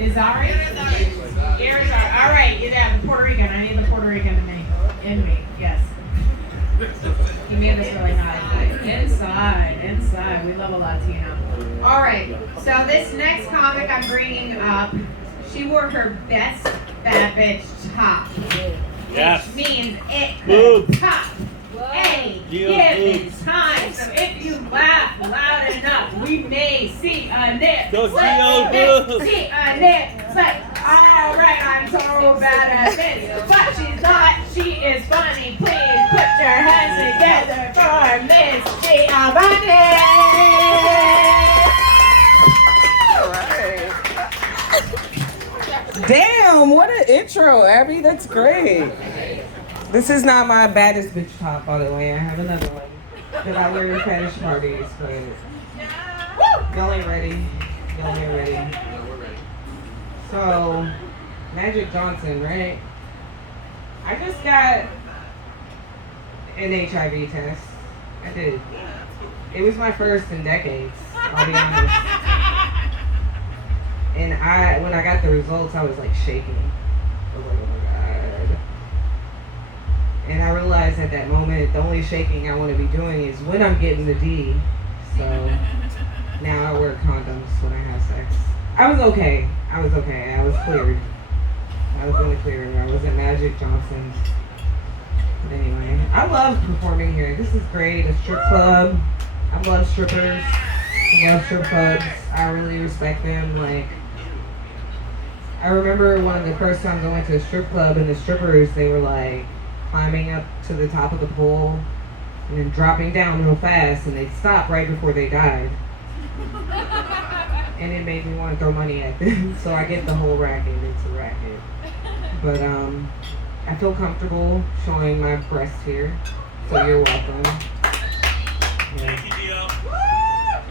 Izari? Irizarry. All right, yeah, Puerto Rican. I need the Puerto Rican in me. Yes. He made this really hot. Inside. We love a Latino. All right. So this next comic I'm bringing up, she wore her best bad bitch top. Yes. Which means it Move. could top a given time. So if you laugh loud enough, we may see a nip. Go see See a nip. It's like, all right, I'm so bad at this, but she's not. She is funny. Please put your hands together for Miss Giovanni. Damn, what an intro, Abby. That's great. This is not my baddest bitch top, by the way. I have another one that I wear to fetish parties, but y'all ain't ready. So, Magic Johnson, right? I just got an HIV test. I did. It was my first in decades, I'll be honest. And when I got the results, I was like shaking. I was like, oh my God. And I realized at that moment, the only shaking I want to be doing is when I'm getting the D. So now I wear condoms when I have sex. I was okay. I was cleared. I was really cleared. I was at Magic Johnson's. But anyway, I love performing here. This is great. A strip club. I love strippers. I love strip clubs. I really respect them. Like, I remember one of the first times I went to a strip club and the strippers, they were like climbing up to the top of the pole and then dropping down real fast, and they'd stop right before they died. And it made me want to throw money at them. So I get the whole racket. It's a racket. But I feel comfortable showing my breasts here. So you're welcome. Yeah.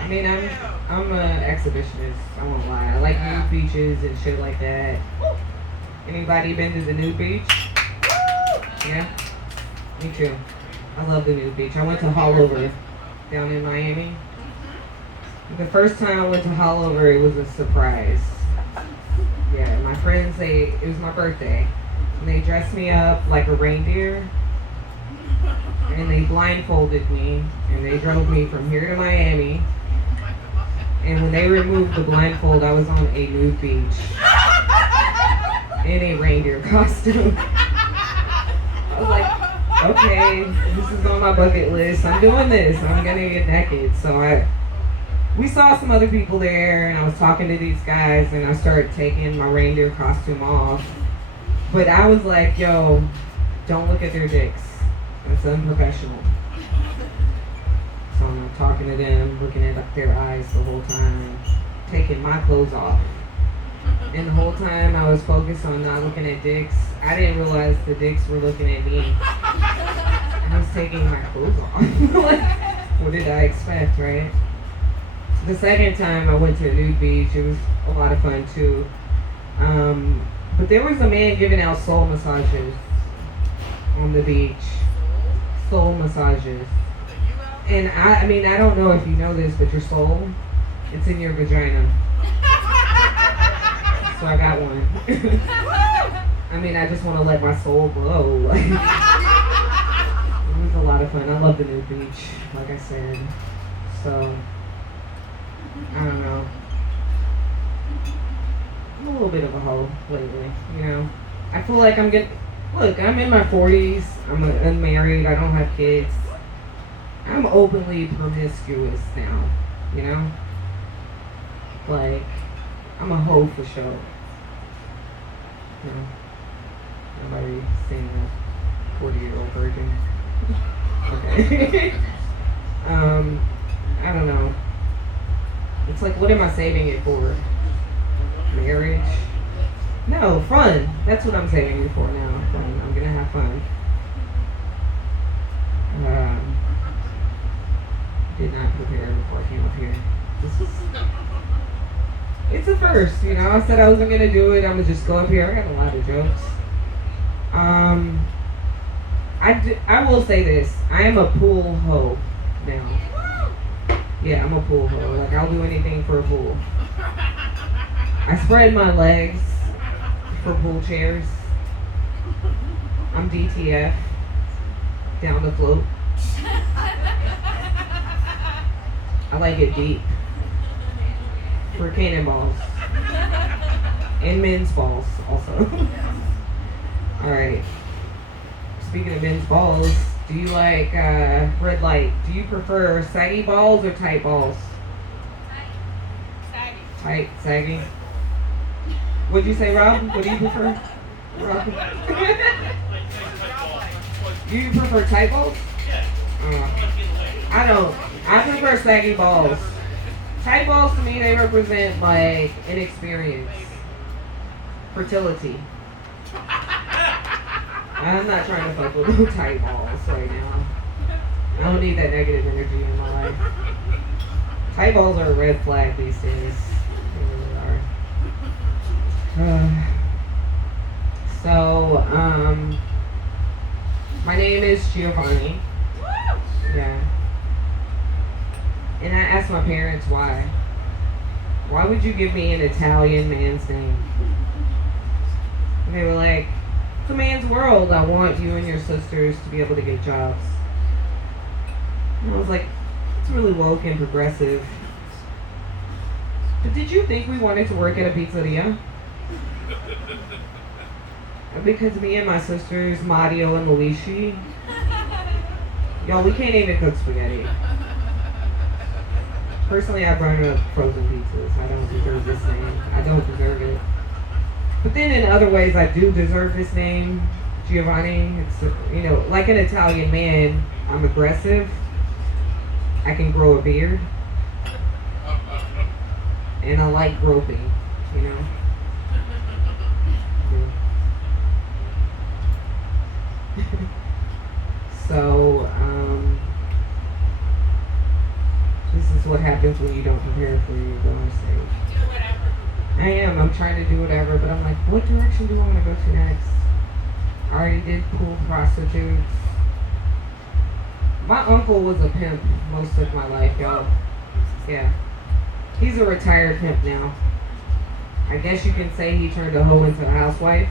I mean, I'm an exhibitionist. I won't lie. I like nude beaches and shit like that. Anybody been to the nude beach? Yeah? Me too. I love the nude beach. I went to Hollover down in Miami. The first time I went to Hollover, it was a surprise. Yeah, my friends, it was my birthday. And they dressed me up like a reindeer. And they blindfolded me. And they drove me from here to Miami. And when they removed the blindfold, I was on a nude beach. In a reindeer costume. I was like, okay, this is on my bucket list. I'm doing this. I'm gonna get naked. So we saw some other people there, and I was talking to these guys, and I started taking my reindeer costume off. But I was like, yo, don't look at their dicks. That's unprofessional. So I'm talking to them, looking at their eyes the whole time, taking my clothes off. And the whole time I was focused on not looking at dicks. I didn't realize the dicks were looking at me. I was taking my clothes off. Like, what did I expect, right? The second time I went to a nude beach, it was a lot of fun too. But there was a man giving out soul massages on the beach. Soul massages. And I mean, I don't know if you know this, but your soul, it's in your vagina. So I got one. I mean, I just want to let my soul glow. Like, it was a lot of fun. I love the nude beach, like I said. So, I don't know. I'm a little bit of a hoe lately, you know. I feel like I'm I'm in my 40s. I'm unmarried. I don't have kids. I'm openly promiscuous now, you know? Like, I'm a hoe for sure. You know? Nobody seen a 40-year-old virgin. Okay. I don't know. It's like, what am I saving it for? Marriage? No, fun. That's what I'm saving it for now. Fun. I'm gonna have fun. Did not prepare before I came up here. It's a first, you know. I said I wasn't gonna do it. I'm gonna just go up here. I got a lot of jokes. I will say this. I am a pool hoe now. Yeah, I'm a pool hoe. Like, I'll do anything for a pool. I spread my legs for pool chairs. I'm DTF, down the float. I like it deep. For cannonballs. And men's balls, also. Alright. Speaking of men's balls, do you like red light? Do you prefer saggy balls or tight balls? Saggy. Tight, saggy. What'd you say, Rob? What do you prefer? Rob? Do you prefer tight balls? I don't. I prefer saggy balls. Tight balls to me, they represent like inexperience, fertility. I'm not trying to fuck with no tight balls right now. I don't need that negative energy in my life. Tight balls are a red flag these days. They really are. My name is Giovanni. Yeah. And I asked my parents why. Why would you give me an Italian man's name? And they were like, it's a man's world. I want you and your sisters to be able to get jobs. And I was like, it's really woke and progressive. But did you think we wanted to work at a pizzeria? Because me and my sisters, Mario and Luigi, y'all, we can't even cook spaghetti. Personally, I burn up frozen pizzas. I don't deserve this name. I don't deserve it. But then in other ways, I do deserve this name, Giovanni. It's, you know, like an Italian man, I'm aggressive. I can grow a beard. And I like groping, you know. So, this is what happens when you don't prepare for your go on stage. Do whatever. I am. I'm trying to do whatever, but I'm like, what direction do I want to go to next? I already did pool prostitutes. My uncle was a pimp most of my life, y'all. Yeah. He's a retired pimp now. I guess you can say he turned a hoe into a housewife.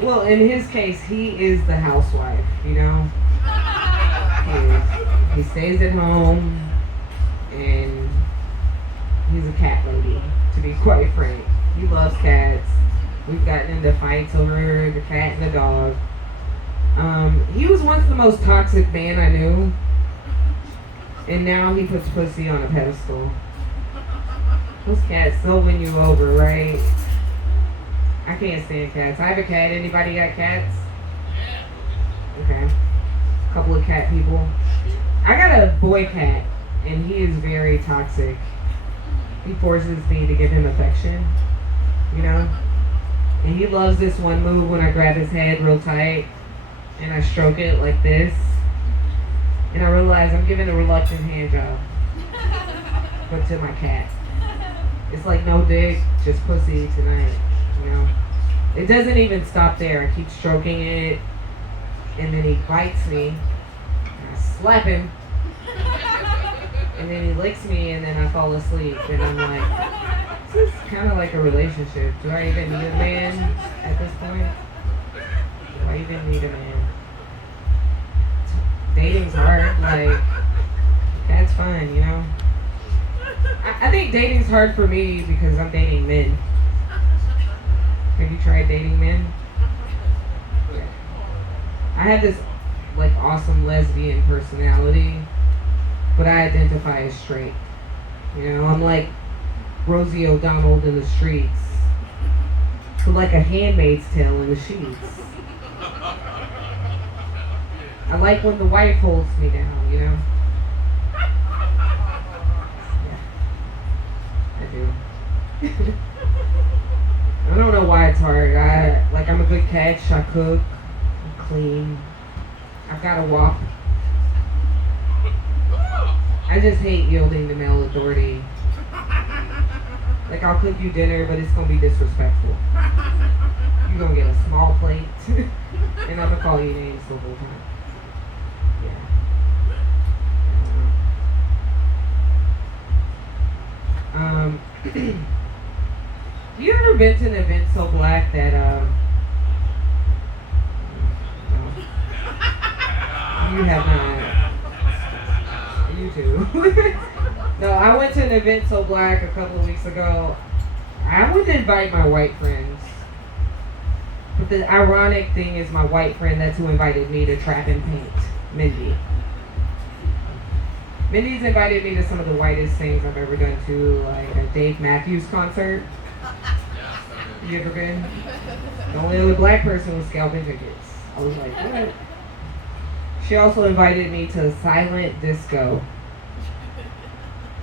Well, in his case, he is the housewife, you know? He stays at home, and he's a cat lady, to be quite frank. He loves cats. We've gotten into fights over the cat and the dog. He was once the most toxic man I knew, and now he puts pussy on a pedestal. Those cats, they'll win you over, right? I can't stand cats. I have a cat. Anybody got cats? Okay. A couple of cat people. I got a boy cat, and he is very toxic. He forces me to give him affection, you know? And he loves this one move when I grab his head real tight, and I stroke it like this. And I realize I'm giving a reluctant hand job, but to my cat. It's like no dick, just pussy tonight, you know? It doesn't even stop there. I keep stroking it, and then he bites me, and I slap him, and then he licks me, and then I fall asleep, and I'm like, this is kind of like a relationship. Do I even need a man at this point? Do I even need a man? Dating's hard, like, that's fine, you know? I think dating's hard for me because I'm dating men. Have you tried dating men? Yeah. I have this like awesome lesbian personality, but I identify as straight. You know, I'm like Rosie O'Donnell in the streets, but like a Handmaid's Tale in the sheets. I like when the wife holds me down, you know? I do. I don't know why it's hard. I'm a good catch. I cook. I clean. I've got a walk. I just hate yielding to male authority. Like, I'll cook you dinner, but it's gonna be disrespectful. You're gonna get a small plate, and I'm gonna call you names the whole time. Yeah. You ever been to an event so black that no, you have not. You too. No, I went to an event so black a couple of weeks ago. I would invite my white friends. But the ironic thing is my white friend, that's who invited me to Trap and Paint, Mindy. Mindy's invited me to some of the whitest things I've ever done to, like a Dave Matthews concert. You ever been? The only other black person was scalping tickets. I was like, what? She also invited me to Silent Disco.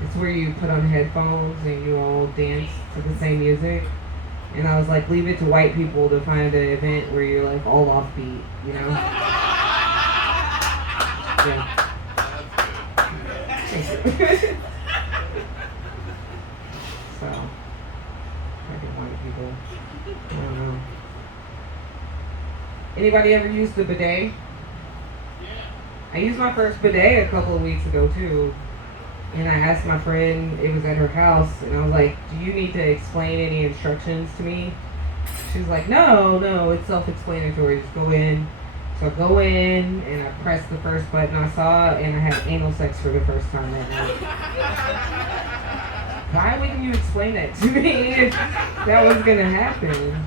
It's where you put on headphones and you all dance to the same music. And I was like, leave it to white people to find an event where you're like all offbeat, you know? Yeah. So, fucking white people. I don't know. Anybody ever used the bidet? I used my first bidet a couple of weeks ago too. And I asked my friend, it was at her house, and I was like, do you need to explain any instructions to me? She was like, no, it's self-explanatory, just go in. So I go in, and I press the first button I saw, and I had anal sex for the first time that night. Why wouldn't you explain that to me if that was gonna happen?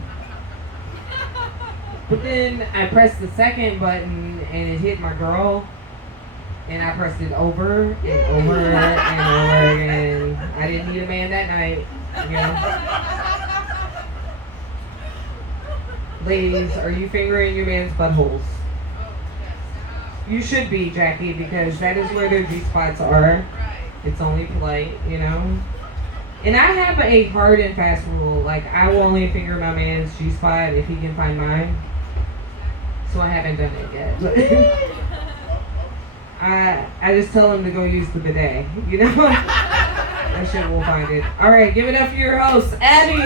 But then I pressed the second button, and it hit my girl. And I pressed it over and over and over again. I didn't need a man that night, you know. Ladies, are you fingering your man's buttholes? You should be, Jackie, because that is where their G-spots are. It's only polite, you know. And I have a hard and fast rule. Like, I will only finger my man's G-spot if he can find mine. So I haven't done it yet. I just tell him to go use the bidet, you know? That shit will find it. All right, give it up for your host, Abby.